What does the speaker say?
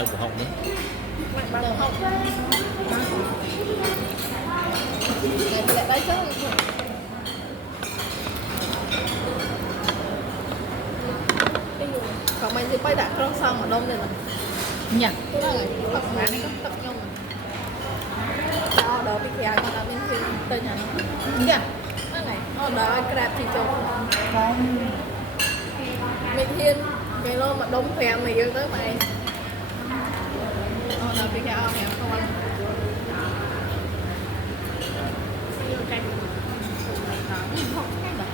lại của họng nữa. Bạn học ngày lại đấy chứ còn mày thì bay đã trong xong ở đông này là nhỉ tức là tập má này có tập nhau mà đó bị kéo còn là bên phía tây nhà nó nhỉ cái này đó grab thì cho không mình thiên cái lô mà đông khỏe mày yêu tới mày đó bị kéo này không ăn không cái đó